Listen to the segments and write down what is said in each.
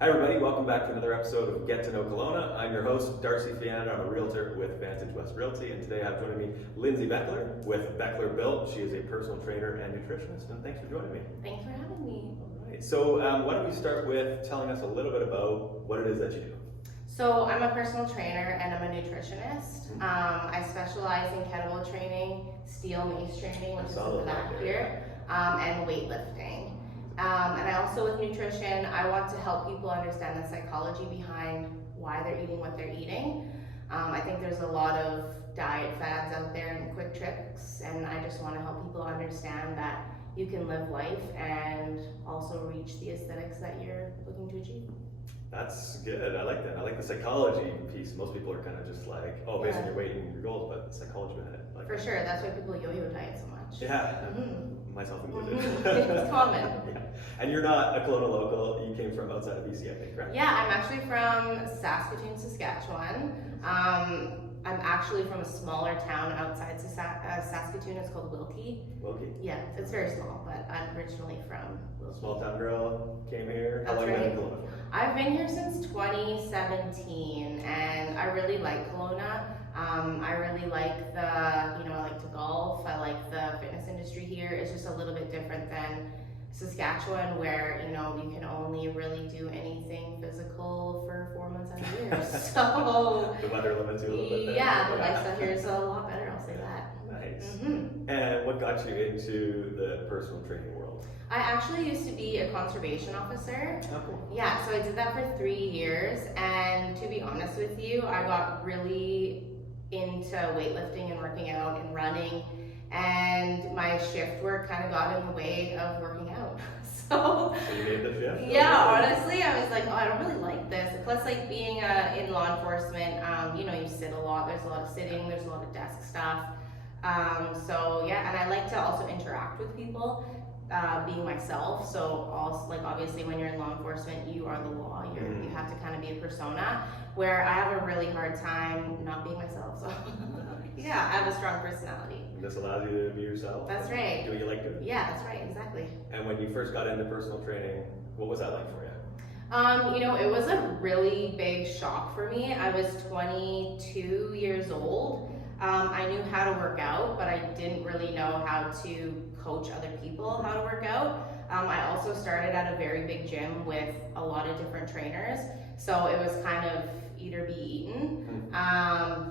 Hi everybody, welcome back to another episode of Get to Know Kelowna. I'm your host, Darcy Fiana. I'm a realtor with Vantage West Realty, and today I have joining me Lindsay Boechler with Boechler Built. She is a personal trainer and nutritionist, and thanks for joining me. Thanks for having me. All right, so why don't we start with telling us a little bit about what it is that you do. So I'm a personal trainer and I'm a nutritionist. I specialize in kettlebell training, steel mace training, which is in the back here, and weightlifting. And I also, with nutrition, I want to help people understand the psychology behind why they're eating what they're eating. I think there's a lot of diet fads out there and quick tricks, and I just want to help people understand that you can live life and also reach the aesthetics that you're looking to achieve. That's good. I like that. I like the psychology piece. Most people are kind of just like, oh, based on your weight and your goals, but the psychology behind it. Like, for sure, that's why people yo-yo diet so much. Yeah, myself included. It's common. Yeah. And you're not a Kelowna local. You came from outside of BC, I think, correct? Yeah, I'm actually from Saskatoon, Saskatchewan. I'm actually from a smaller town outside Saskatoon. It's called Wilkie. Wilkie? Yeah, it's very small, but I'm originally from Wilkie. Small town girl, came here. How That's long have you right. been in Kelowna for? I've been here since 2017, and I really like Kelowna. I really like I like to golf. I like the fitness industry here. It's just a little bit different than Saskatchewan, where you can only really do anything physical for 4 months out of the year. So The weather limits you a little bit there. yeah, the lifestyle here is a lot better. I'll say that. Nice. And what got you into the personal training world? I actually used to be a conservation officer. Oh, cool. Yeah, so I did that for 3 years, and to be honest with you, I got really into weightlifting and working out and running, and my shift work kind of got in the way of working out. So you made the shift? yeah, honestly, I was like, oh, I don't really like this. Plus, like being in law enforcement, you sit a lot. There's a lot of sitting. There's a lot of desk stuff. So yeah, and I like to also interact with people. Being myself, so also obviously when you're in law enforcement, you are the law. You have to kind of be a persona. Where I have a really hard time not being myself. So yeah, I have a strong personality. And this allows you to be yourself. That's right. Do what you like doing. Yeah, that's right, exactly. And when you first got into personal training, what was that like for you? It was a really big shock for me. I was 22 years old. I knew how to work out, but I didn't really know how to coach other people how to work out. I also started at a very big gym with a lot of different trainers, so it was kind of eat or be eaten.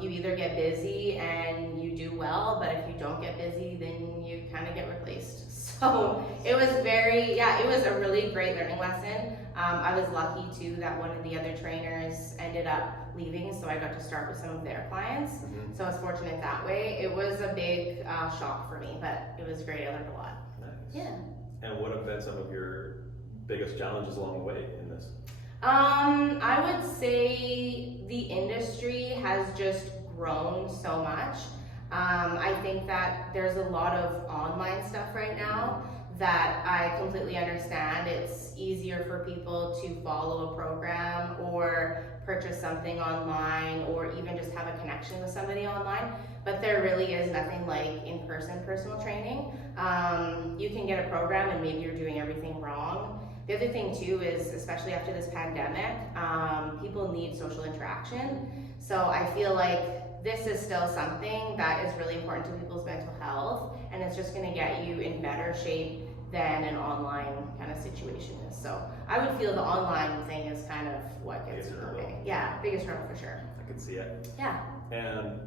You either get busy and you do well, but if you don't get busy, then you kind of get replaced. So it was it was a really great learning lesson. I was lucky too that one of the other trainers ended up leaving, so I got to start with some of their clients. So I was fortunate that way. It was a big shock for me, but it was great. I learned a lot. Nice. Yeah. And what have been some of your biggest challenges along the way in this? I would say the industry has just grown so much. I think that there's a lot of online stuff right now that I completely understand. It's easier for people to follow a program or purchase something online or even just have a connection with somebody online, but there really is nothing like in-person personal training. You can get a program and maybe you're doing everything wrong. The other thing too is, especially after this pandemic, people need social interaction. So I feel like this is still something that is really important to people's mental health, and it's just gonna get you in better shape than an online kind of situation is. So I would feel the online thing is kind of what gets you away. Yeah, biggest hurdle for sure. I can see it. Yeah. And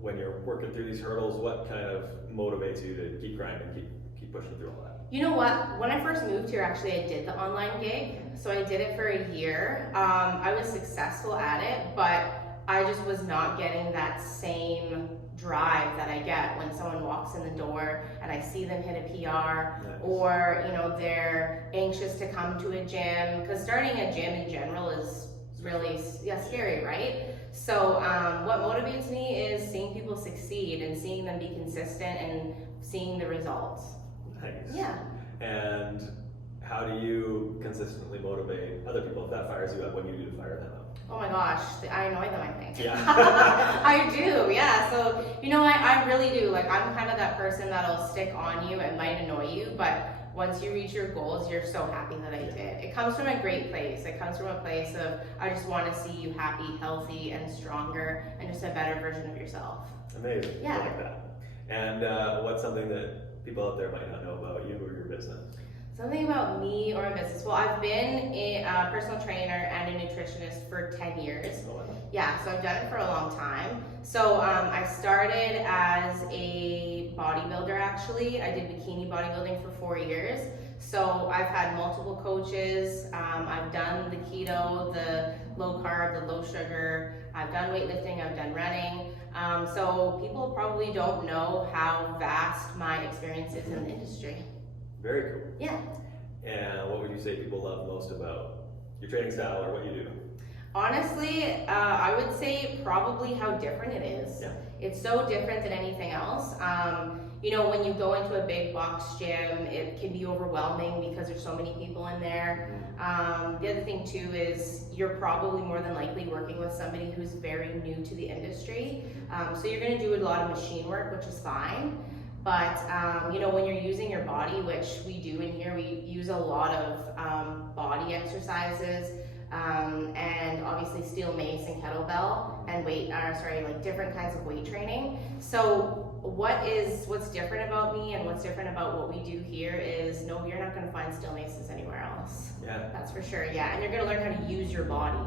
when you're working through these hurdles, what kind of motivates you to keep grinding, keep pushing through all that? You know what? When I first moved here, actually, I did the online gig. So I did it for a year. I was successful at it, but I just was not getting that same drive that I get when someone walks in the door and I see them hit a PR. Nice. Or they're anxious to come to a gym, because starting a gym in general is really scary, right? So what motivates me is seeing people succeed and seeing them be consistent and seeing the results. Nice. Yeah. And how do you consistently motivate other people if that fires you up when you do fire them up? Oh my gosh, I annoy them, I think. Yeah. I do, yeah. So, I really do. Like, I'm kind of that person that'll stick on you. It might annoy you, but once you reach your goals, you're so happy that I did. It comes from a great place. It comes from a place of, I just want to see you happy, healthy, and stronger, and just a better version of yourself. Amazing. Yeah. I like that. And what's something that people out there might not know about you or your business? Something about me or a business. Well, I've been a personal trainer and a nutritionist for 10 years. Oh, wow. Yeah, so I've done it for a long time. So I started as a bodybuilder actually. I did bikini bodybuilding for 4 years. So I've had multiple coaches. I've done the keto, the low carb, the low sugar. I've done weightlifting, I've done running. So people probably don't know how vast my experience is in the industry. Very cool. Yeah. And what would you say people love most about your training style or what you do? Honestly, I would say probably how different it is. Yeah. It's so different than anything else. You know, when you go into a big box gym, it can be overwhelming because there's so many people in there. The other thing too is you're probably more than likely working with somebody who's very new to the industry. So you're gonna do a lot of machine work, which is fine. But you know, when you're using your body, which we do in here, we use a lot of body exercises, and obviously steel mace and kettlebell and like different kinds of weight training. So what's different about me and what's different about what we do here is, no, you're not gonna find steel maces anywhere else. Yeah. That's for sure, yeah. And you're gonna learn how to use your body.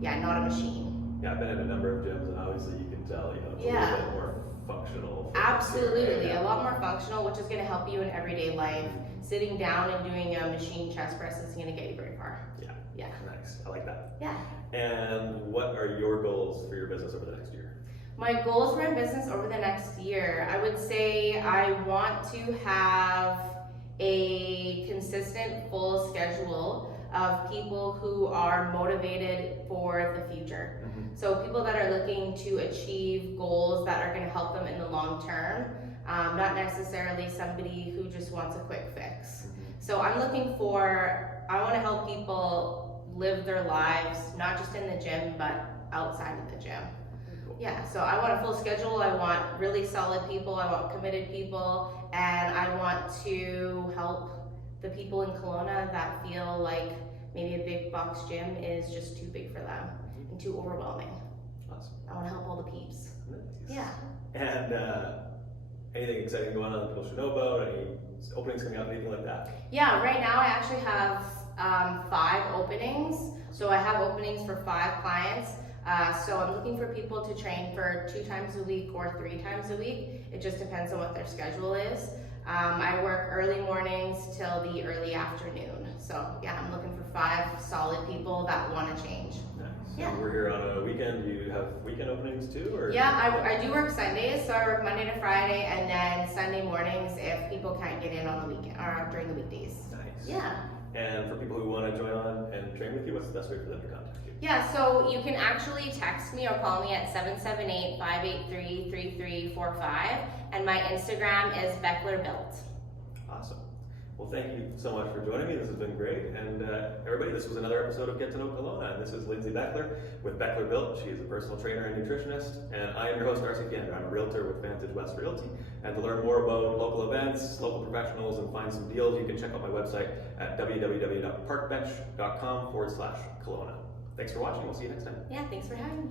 Yeah, not a machine. Yeah, I've been in a number of gyms and obviously you can tell, it's a little bit more functional. Absolutely, a lot more functional, which is gonna help you in everyday life. Sitting down and doing a machine chest press isn't gonna get you very far. Yeah. Nice, I like that. Yeah. And what are your goals for your business over the next year? My goals for my business over the next year, I would say I want to have a consistent full schedule of people who are motivated for the future. So people that are looking to achieve goals that are going to help them in the long term, not necessarily somebody who just wants a quick fix. So I want to help people live their lives, not just in the gym, but outside of the gym. Yeah, so I want a full schedule, I want really solid people, I want committed people, and I want to help the people in Kelowna that feel like maybe a big box gym is just too big for them and too overwhelming. Awesome. I want to help all the peeps. Nice. Yeah. And anything exciting going on that people should know about? Any openings coming up, anything like that? Yeah, right now I actually have 5 openings. So I have openings for 5 clients. So I'm looking for people to train for 2 times a week or 3 times a week. It just depends on what their schedule is. I work early mornings till the early afternoon. So yeah, I'm looking for 5 solid people that want to change. Nice. Yeah. And we're here on a weekend. Do you have weekend openings too? Or? Yeah, I do work Sundays, so I work Monday to Friday, and then Sunday mornings if people can't get in on the weekend or during the weekdays. Nice. Yeah. And for people who want to join on and train with you, what's the best way for them to contact you? Yeah, so you can actually text me or call me at 778-583-3345, and my Instagram is Boechler Built. Awesome. Well, thank you so much for joining me. This has been great. And everybody, this was another episode of Get to Know Kelowna. And this is Lindsay Boechler with Boechler Built. She is a personal trainer and nutritionist. And I am your host, Darcy Fiander. I'm a realtor with Vantage West Realty. And to learn more about local events, local professionals, and find some deals, you can check out my website at www.parkbench.com/Kelowna. Thanks for watching. We'll see you next time. Yeah, thanks for having me.